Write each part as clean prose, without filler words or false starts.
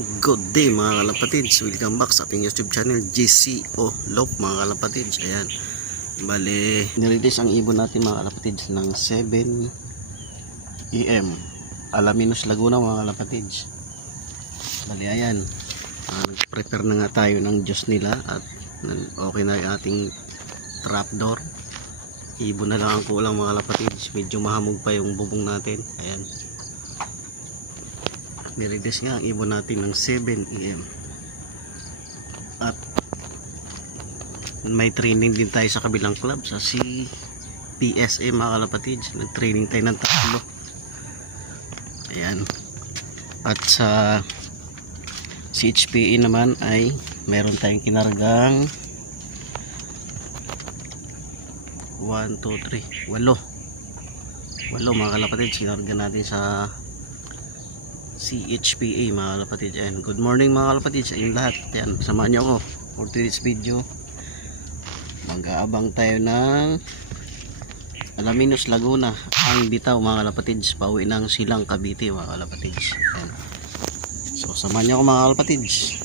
Good day mga kalapatids, welcome back sa ating YouTube channel GCO Loop mga kalapatids. Ayan, bali nirelease ang ibon natin mga kalapatids ng 7 AM Alaminos Laguna mga kalapatids. Bali ayan, prepare na nga tayo ng juice nila at okay na yung ating trapdoor. Ibon na lang ang kulang mga kalapatids, medyo mahamog pa yung bubong natin. Ayan, nirelease nga ang ibon natin ng 7 AM at may training din tayo sa kabilang club sa CPSA mga kalapatids. Nag training tayo ng 3. Ayan, at sa CHPA naman ay meron tayong kinargang 8 mga kalapatids kinarga natin sa CHPA mga kalapatids. And good morning mga kalapatids sa inyong lahat. Yan, samahan nyo ako for today's video. Mag-aabang tayo ng Alaminos Laguna ang bitaw mga kalapatids, pauwi ng Silang Cavite mga kalapatids. Yan. So samahan nyo ako mga kalapatids.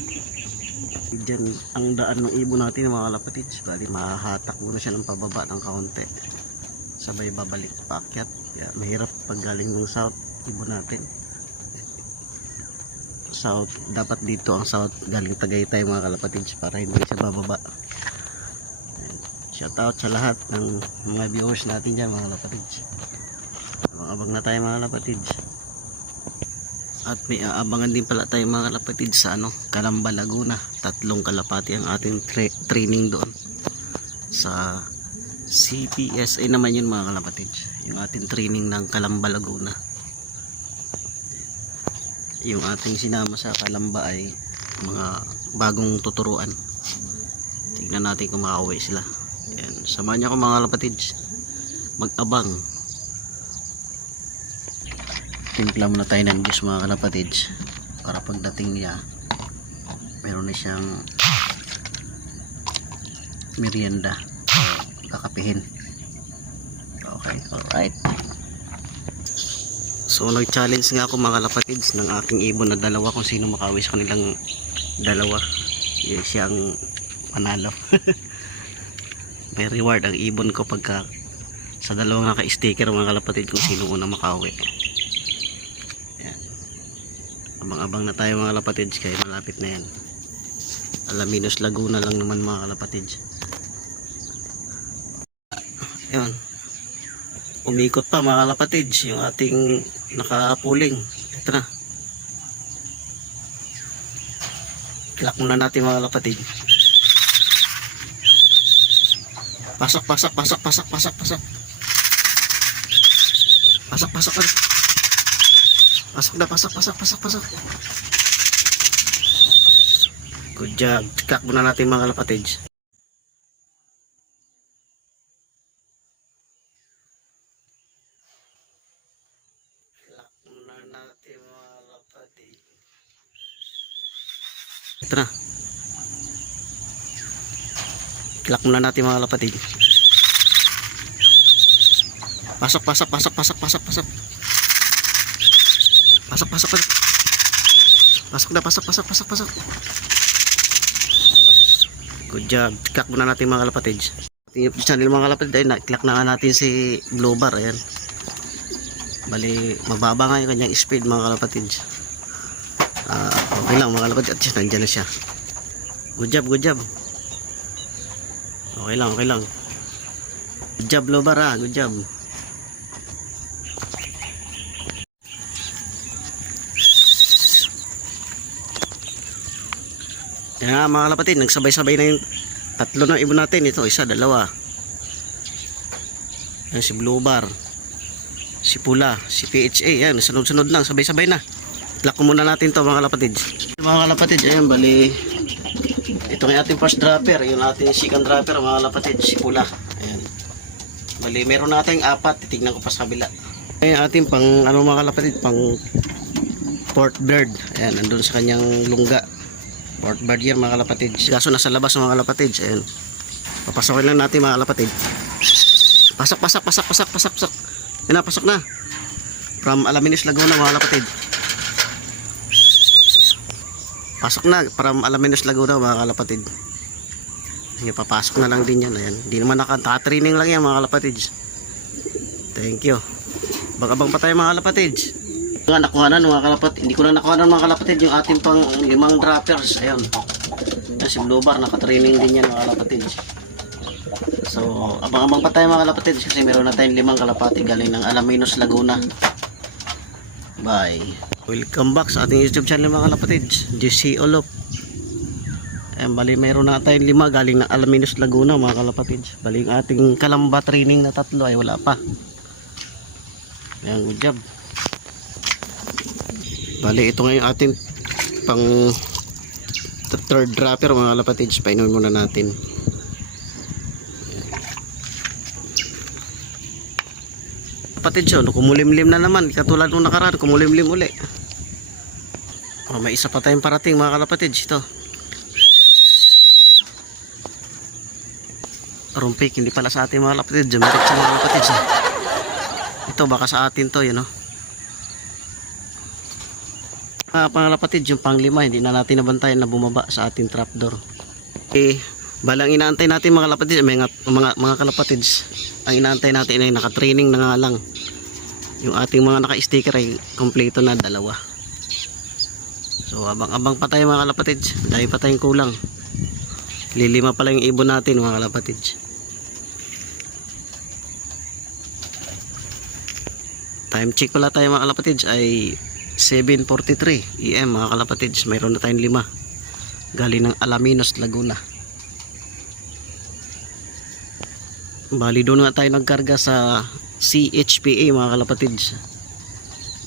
Diyan ang daan ng ibon natin mga kalapatids, bali mahahatak muna siya ng pababa ng kaunti, sabay babalik paakyat. Kaya mahirap pag galing ng south ibon natin. South, dapat dito ang south galing Tagaytay mga kalapatids para hindi siya bababa. Shout out sa lahat ng mga viewers natin dyan mga kalapatids. Abang na tayo mga kalapatids. At may aabangan din pala tayo mga kalapatids sa Calamba Laguna. 3 kalapati ang ating training doon sa CPSA naman yun mga kalapatids, yung ating training ng Calamba Laguna. Yung ating sinama sa Calamba ay mga bagong tuturuan. Tignan natin kung makauwi sila. Ayan, samahan niyo ako mga kalapatids, mag-abang. Timpla muna tayo ng juice mga kalapatids para pagdating niya meron na siyang merienda kakapihin. Okay, alright. So nag-challenge nga ako mga kalapatids ng aking ibon na dalawa kung sino makauwi sa kanilang dalawa. Siya ang panalo. May reward ang ibon ko pagka sa dalawang naka-sticker mga kalapatid kung sino una makauwi. Ayan. Abang-abang na tayo mga kalapatids kaya malapit na yan. Alaminos Laguna lang naman mga kalapatids. Ayan, umikot pa mga kalapatids yung ating nakapuling. Ito na, kilak muna natin mga kalapatid. Pasok pasok pasok pasok pasok pasok pasok pasok pasok na pasok pasok pasok pasok. Good job. Kilak muna natin mga kalapatids. Ito na, kilak muna natin mga kalapatid. Pasok pasok pasok pasok pasok pasok pasok pasok pasok na pasok pasok pasok pasok. Good job. Kilak muna natin mga kalapatid. Ating YouTube channel mga kalapatid ay kilak na nga natin si Blue Bar. Ayan, bali mababa nga yung kanyang speed mga kalapatid. Okay lang mga kalapatid, at least nandyan na siya. Good job, good job. Okay lang, okay lang. Good job Lobar ha, good job. Yan nga mga kalapatid, nagsabay-sabay na yung 3 na ibon natin. Ito, 1, 2. Yan si Blue Bar, si Pula, si PHA. Yan, sunod-sunod lang, sabay-sabay na. Kilak muna natin to mga kalapatid. Mga kalapatid, ayan, bali ito ng ating first dropper, yung ating second dropper mga kalapatid, si Pula. Ayan, bali meron natin 4, titignan ko pa sa kabila. Ayan ating pang mga kalapatid, pang port bird. Ayan, nandun sa kanyang lungga, port bird yan mga kalapatid. Kaso nasa labas mga kalapatid. Ayan, papasokin lang natin mga kalapatid. Pasok pasok pasok pasok pasok pasok. Yan na, pasok na from Alaminos Laguna mga kalapatid. Pasok na para Alaminos Laguna mga kalapatid. Sige, papasok na lang din yan. Ayan. Hindi naman naka-training lang yan mga kalapatid. Thank you. Bang-abang pa tayo mga kalapatid. Nga nakuhanan mga kalapatid. Hindi ko na nakuhanan mga kalapatid yung ating pang limang droppers. Ayun. Yan si Blue Bar, naka-training din yan mga kalapatid. So, abang-abang pa tayo mga kalapatid kasi meron na tayong limang kalapati galing ng Alaminos Laguna. Bye. Welcome back sa ating YouTube channel mga kalapatid. GC Olop. Ayan, bali mayroon na tayong 5 galing ng Alaminos Laguna mga kalapatid. Bali yung ating kalamba training na 3 ay wala pa. Ayan, good job. Bali ito ngayon ating pang third dropper mga kalapatid. Painumin muna natin. Kapatid siya, kumulimlim na naman. Katulad nung nakaraan, kumulimlim uli. Oh, may isa pa tayong parating mga kalapatid. Ito. Rumpik, hindi pala sa ating mga kalapatid. Jamirit sa mga kalapatid. Ito, baka sa atin to, yun o. Mga kalapatid, yung pang 5, hindi na natin nabantayan na bumaba sa ating trapdoor. Okay. Balang inaantay natin mga kalapatids, mga kalapatids, ang inaantay natin ay naka-training na nga lang. Yung ating mga naka-sticker ay kompleto na 2. So abang-abang pa tayo mga kalapatids, dahil pa tayong kulang. 5 pala yung ibon natin mga kalapatids. Time check pala tayo mga kalapatids ay 7:43 AM mga kalapatids. Mayroon na tayong 5 galing ng Alaminos Laguna. Bali doon nga tayo nagkarga sa CHPA mga kalapatids.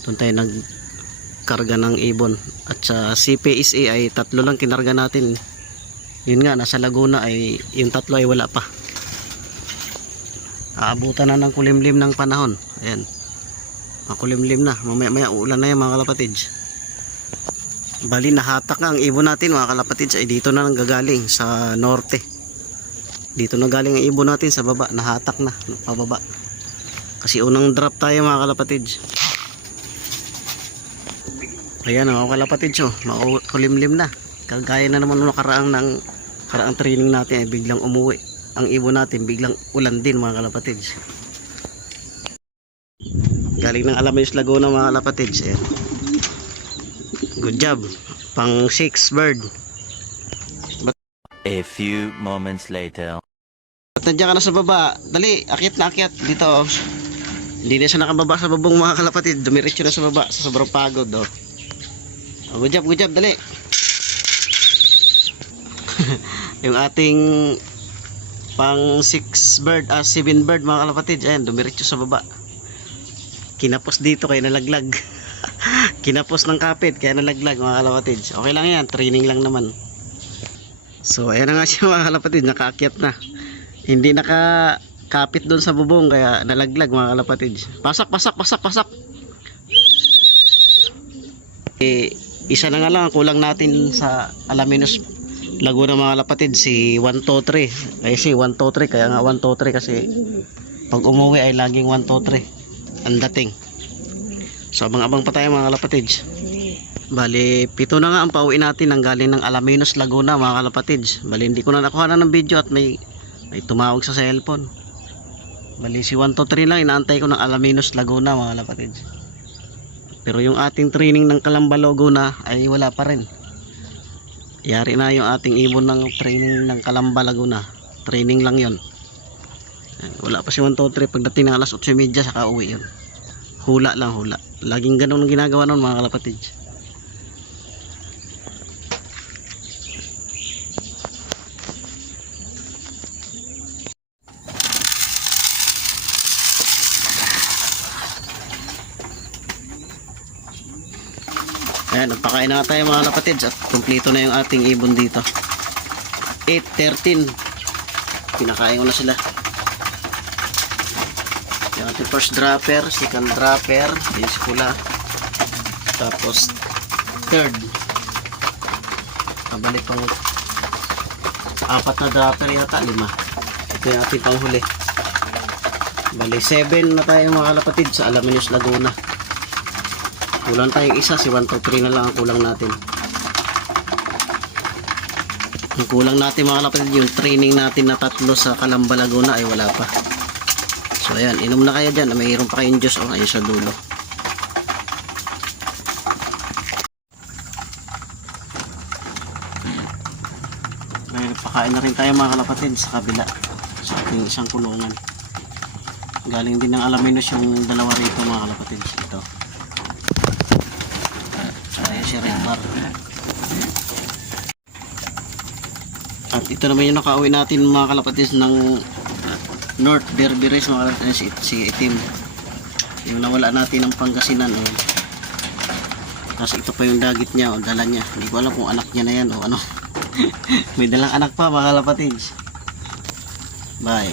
Doon tayo nagkarga ng ibon. At sa CPSA ay 3 lang kinarga natin. Yun nga, nasa Laguna ay yung 3 ay wala pa. Aabutan na ng kulimlim ng panahon. Ayan, makulimlim na, mamaya ulan na yan mga kalapatids. Bali nahatak na ang ibon natin mga kalapatids ay dito na lang gagaling sa norte. Dito na galing ang ibon natin sa baba, nahatak na pababa. Kasi unang drop tayo mga kalapatids. Ayan mga kalapatids, oh, makulimlim na. Kagaya na naman nung karaang training natin ay biglang umuwi ang ibon natin, biglang ulan din mga kalapatids. Galing ng Alaminos Laguna mga kalapatids. Ayan. Good job. Pang 6 bird. A few moments later. At nandiyan ka na sa baba. Dali, akyat na akyat. Dito. Hindi na siya nakababa sa babong mga kalapatid. Dumiretso na sa baba. Sa sobrang pagod. Oh. Oh, good job. Dali. Yung ating pang 6 bird, 7 bird mga kalapatid. Ayan, dumiretso sa baba. Kinapos dito kaya nalaglag. Kinapos ng kapit kaya nalaglag mga kalapatid. Okay lang yan. Training lang naman. So ayan na nga siya mga kalapatid. Nakaakyat na. Hindi nakakapit doon sa bubong kaya nalaglag mga kalapatid. Pasak. Isa na nga lang ang kulang natin sa Alaminos Laguna mga kalapatid, si 123. Ay si 123 kaya nga 123 kasi pag umuwi ay laging 123 ang dating. So abang-abang pa tayo mga kalapatid. Bali 7 na nga ang pauwi natin ng galing ng Alaminos Laguna mga kalapatid. Bali hindi ko na nakuha ng video at may tumawag sa cellphone. Bali si 123 lang inaantay ko ng Alaminos Laguna mga kalapatid. Pero yung ating training ng Kalamba Laguna ay wala pa rin. Yari na yung ating ibon ng training ng Kalamba Laguna. Training lang yon. Wala pa si 123 pagdating ng alas 8:30 saka uwi yun. Hula lang. Laging ganun ang ginagawa nun mga kalapatid. Ayan, nagpakain na tayo mga kapatids at kumpleto na yung ating ibon dito. 8:13. Pinakain ko na sila. Yung ating first dropper, second dropper, yung si pula. Tapos third. Kabalik pang 4 na dropper yata, 5. Ito yung ating panghuli. Bali 7 na tayo mga kalapatid sa Alaminos Laguna. Kulang tayong isa, si 123 na lang ang kulang natin. Ang kulang natin mga kalapatid, yung training natin na 3 sa Calamba Laguna ay wala pa. So ayan, inom na kayo dyan. Mayroon pa kayong juice ayun sa dulo. May pakain na rin tayo mga kalapatid sa kabila, sa ating isang kulungan. Galing din ng Alaminos yung dalawa rito mga kalapatid. Ito. Ayun si Red Bar. At ito naman yung nakauwi natin mga kalapatid ng North Berberes mga kalapatid, si Itim. Yung nawala natin ng Pangasinan. Oh. Tapos ito pa yung dagit niya o dala niya. Hindi ko alam kung anak niya na yan o ano. May dalang anak pa mga kalapatid. Bye.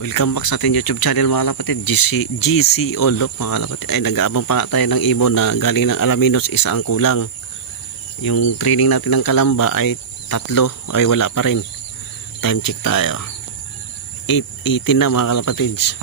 Welcome back sa ating YouTube channel mga kalapatid. GC Olop mga kalapatid. Ay nag-aabang pa nga tayo ng ibon na galing ng Alaminos, isa ang kulang. Yung training natin ng Calamba ay 3 ay wala pa rin. Time check tayo. 8:18 na mga kalapatids.